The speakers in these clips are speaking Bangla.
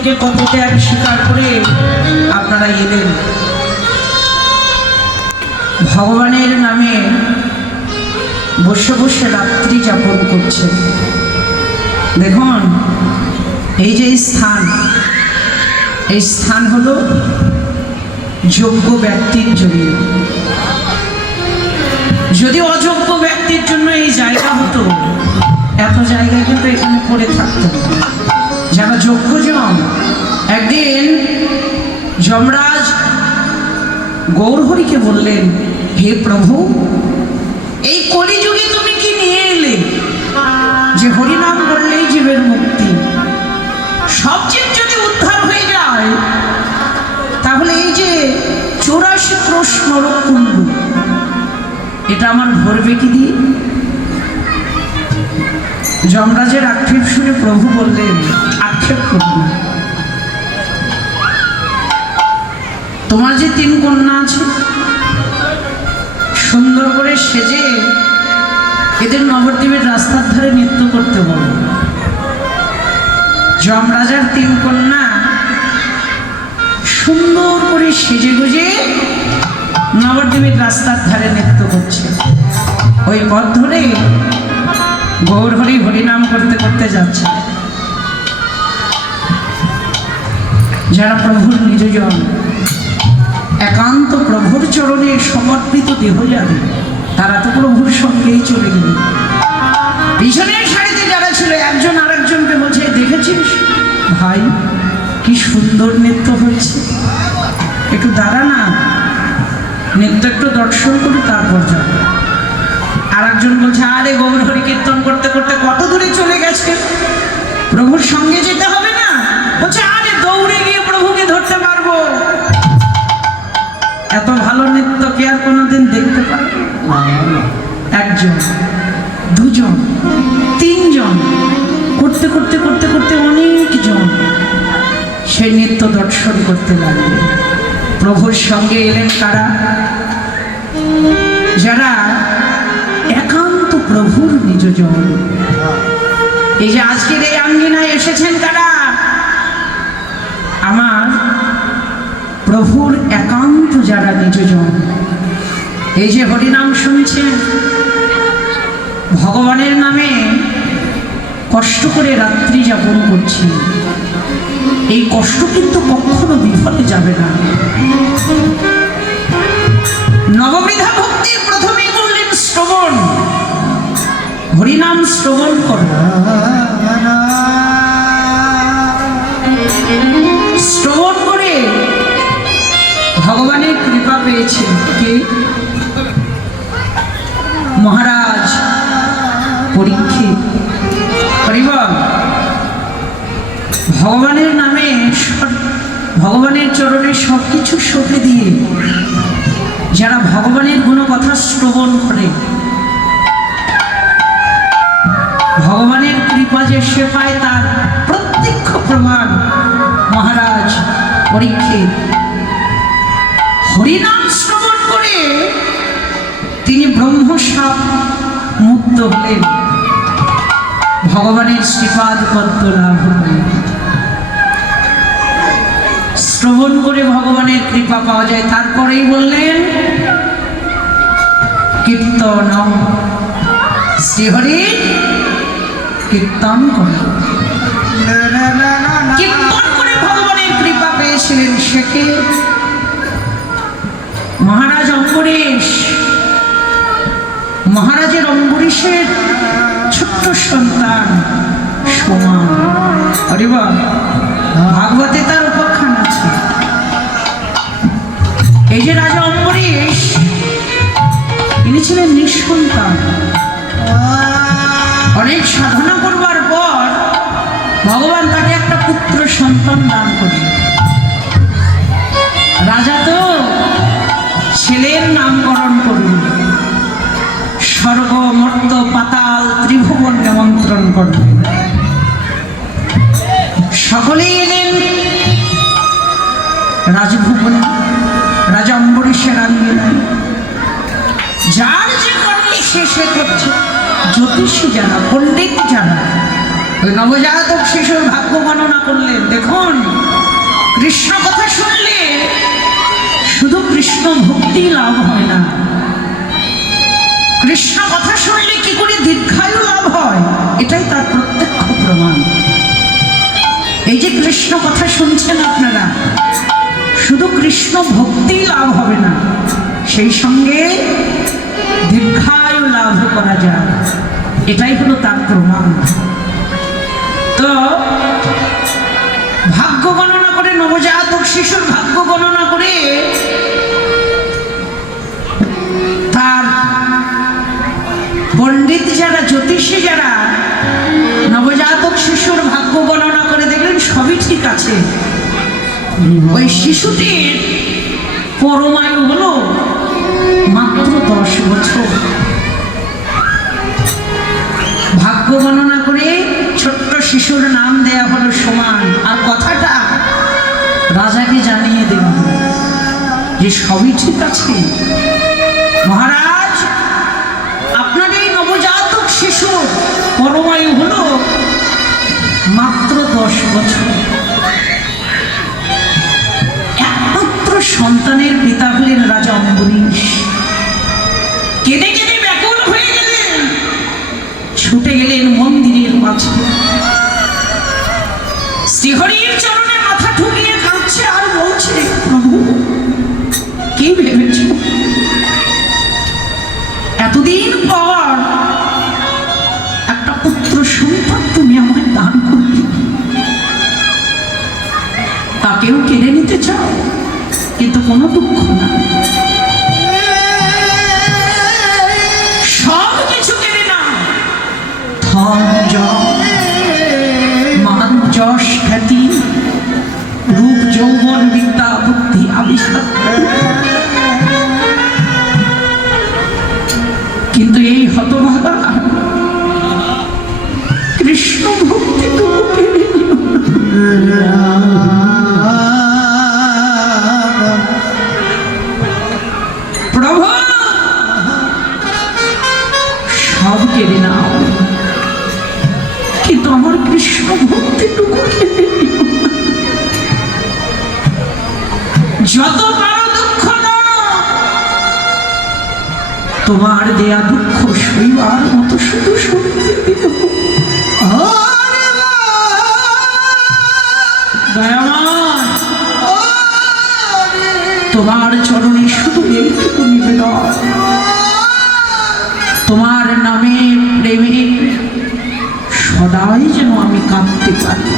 থেকে কত ত্যাগ স্বীকার করে আপনারা এলেন? ভগবানের নামে বসে বসে রাত্রি যাপন করছেন। দেখুন, এই যে স্থান, এই স্থান হলো যোগ্য ব্যক্তির জন্য। যদি অযোগ্য ব্যক্তির জন্য এই জায়গা হতো, এত জায়গায় কিন্তু এখানে পড়ে থাকতো। যারা যোগ্য জন একদিন যমরাজ গৌরহরিকে বললেন, হে প্রভু, এই কলিযুগে তুমি কি নিয়ে এলে? যে হরিনাম করলেই জীবের মুক্তি। সব জীব যদি উদ্ধার হয়ে যায়, তাহলে এই যে চৌরাশি ক্রোশ নরকুণ্ড এটা আমার ভরবে কি দিয়ে? যমরাজের আক্ষেপ শুনে প্রভু বললেন তোমার যে তিন কন্যা আছে, সুন্দর করে সেজে এদের নবদ্বীপের রাস্তার ধারে নৃত্য করতে বলো। যমরাজার তিন কন্যা সুন্দর করে সেজে গুজে নবদ্বীপের রাস্তার ধারে নৃত্য করছে। ওই পথ ধরে গৌর হরি হরিনাম করতে করতে যাচ্ছে। যারা প্রভুর নিজজন একান্ত প্রভুর চরণে সমর্পিত দেহ যাবে, তারা তো প্রভুর সঙ্গেই চলে গেলেন পিছনের সারিতে যারা ছিল, একজন আরেকজনকে বলছে, দেখেছিস? ভাই, কি সুন্দর নৃত্য হয়েছে। একটু দাঁড়া না নৃত্য একটু দর্শন করি, তারপর যাব আর একজন বলছে, আরে গৌর হরি, কীর্তন করতে করতে কত দূরে চলে গেছে? প্রভুর সঙ্গে যেতে হবে না? বলছে দৌড়ে গিয়ে প্রভুকে ধরতে পারব। এত ভালো নৃত্য কে আর কোনোদিন দেখতে পারবে একজন দুজন তিনজন করতে করতে করতে করতে অনেকজন সেই নৃত্য দর্শন করতে লাগবে প্রভুর সঙ্গে এলেন কারা? যারা একান্ত প্রভুর নিজজন এই যে আজকের এই আঙ্গিনায় এসেছেন তারা প্রভুর একান্ত যারা নিজজন এই যে হরিনাম শুনছেন, ভগবানের নামে কষ্ট করে রাত্রি যাপন করছি ভগবানের কৃপা পেয়েছেন কে? মহারাজ পরীক্ষিত। হরিবল ভগবানের নামে ভগবানের চরণে সব কিছু সঁপে দিয়ে যারা ভগবানের কোনো গুণকথা শ্রবণ করে, ভগবানের কৃপা যে সে পায় তার প্রত্যক্ষ প্রমাণ মহারাজ পরীক্ষিত। হরিনাম শ্রবণ করে তিনি ব্রহ্মসাপ মুক্ত হলেন। ভগবানের শ্রীপাদ পদ্ম লাভ হলেন। শ্রবণ করে ভগবানের কৃপা পাওয়া যায়। তারপরেই বললেন কীর্তন শ্রীহরি, কীর্তন করো। কীর্তন করে ভগবানের কৃপা পেয়েছিলেন সেকে মহারাজ অম্বরীশ মহারাজের অম্বরীশের ছোট্ট সন্তান সোমা। হরিবা ভাগবতে তার উপাখ্যান আছে। এই যে রাজা অম্বরীশ ইনি ছিলেন নিঃসন্তান। নিমন্ত্রণ সকলেই এলেন রাজভুবনে, রাজা অম্বরীশের আঙ্গিনায়। যার যে কর্মে সে করছে, জ্যোতিষী জানা, পণ্ডিত জানা। ওই নবজাতক শিশুর ভাগ্য গণনা করলেন। দেখুন, কৃষ্ণ কথা শুনলে শুধু কৃষ্ণ ভক্তি লাভ হয় না। এই যে কৃষ্ণ কথা শুনছেন আপনারা, শুধু কৃষ্ণ ভক্তি লাভ হবে না, সেই সঙ্গে দীর্ঘায়ু লাভ করা যায়। এটাই হলো তার প্রমাণ। তো, ভাগ্য গণনা করে নবজাতক শিশুর ভাগ্য গণনা করে তার পণ্ডিত যারা, জ্যোতিষী যারা নবজাতক শিশুর ভাগ্য গণনা সবই ঠিক আছে। ওই শিশুটির পরমায়ু হলো মাত্র দশ বছর। ভাগ্য গণনা করে ছোট্ট শিশুর নাম দেয়া হলো সমান। আর কথাটা রাজাকে জানিয়ে দেওয়া যে সবই ঠিক আছে। মহারাজ, আপনার এই নবজাতক শিশু পরমায়ু হলো মাত্র দশ বছর একমাত্র সন্তানের পিতা হলেন রাজা অম্বরীশ। কেঁদে কেঁদে ব্যাকুল হয়ে গেলেন। ছুটে গেলেন মন্দিরের মাঝে। তাকেও কেড়ে নিতে চাও? কিন্তু কোনো দুঃখ যত পারো দুঃখ তোমার দেয়া দুঃখ সইবার মতো শুধু তোমার চরণে শুধু এইটুকু নিবেদন। তোমার নামে প্রেমে সদাই যেন আমি কাঁদতে পারি।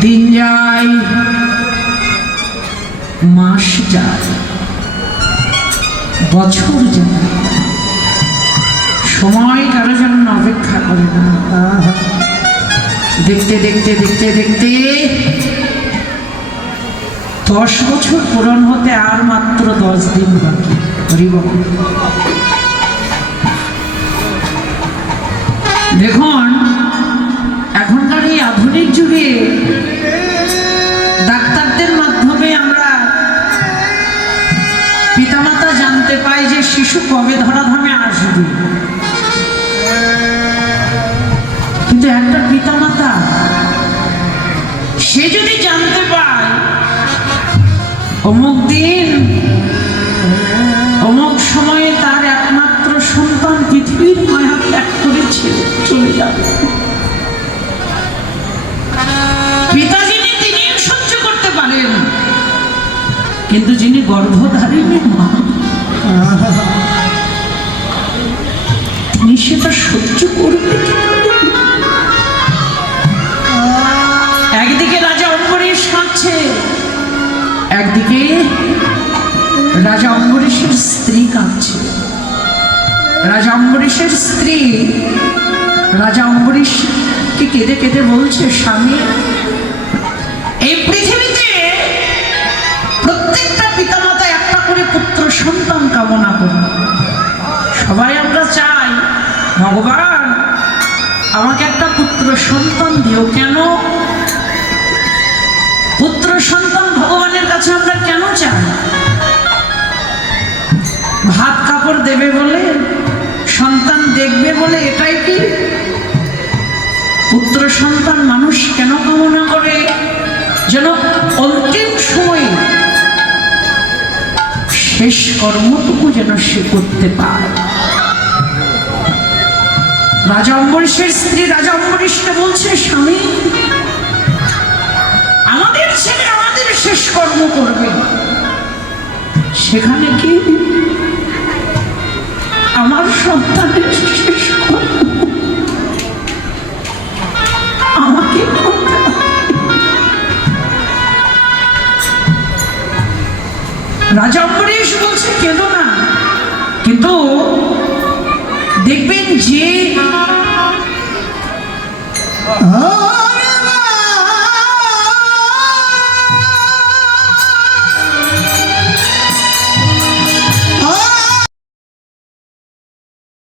দিন যায় মাস যায় বছর যায় সময় কারও জন্য অপেক্ষা করে না। দেখতে দেখতে দেখতে দেখতে দশ বছর পূরণ হতে আর মাত্র দশ দিন বাকি। হরিব দেখুন, এখনকার এই আধুনিক যুগে শিশু কবে ধরাধামে আসবে? কিন্তু একটা পিতামাতা, সে যদি জানতে পায়, অমুক দিন, অমুক সময়ে তার একমাত্র সন্তান পৃথিবীর মায়া ত্যাগ করেছে চলে যাবে। পিতা যিনি তিনি সহ্য করতে পারেন। কিন্তু যিনি গর্ভধারিণী, মা তিনি সেটা সহ্য করবে একদিকে রাজা অম্বরীশ কাঁদছে, একদিকে রাজা অম্বরীশের স্ত্রী কাঁদছে। রাজা অম্বরীশের স্ত্রী, রাজা অম্বরীশকে কেঁদে কেঁদে বলছে, স্বামী ভগবান, আমাকে একটা পুত্র সন্তান দিও। কেন? পুত্র সন্তান ভগবানের কাছে আমরা কেন চাই? ভাত কাপড় দেবে বলে, সন্তান দেখবে বলে এটাই কি? পুত্র সন্তান মানুষ কেন কামনা করে? যেন অন্তিম সময়ে শেষ কর্মটুকু যেন সে করতে পারে। রাজা অম্বরীশের স্ত্রী রাজা অম্বরীশকে বলছে, স্বামী, আমাদের ছেলে আমাদের শেষ কর্ম করবে। সেখানে কি আমার সন্তানের শেষ কর্ম। আমাকে রাজা অম্বরীশ বলছে, কেন না? কিন্তু দেখবেন যে 啊。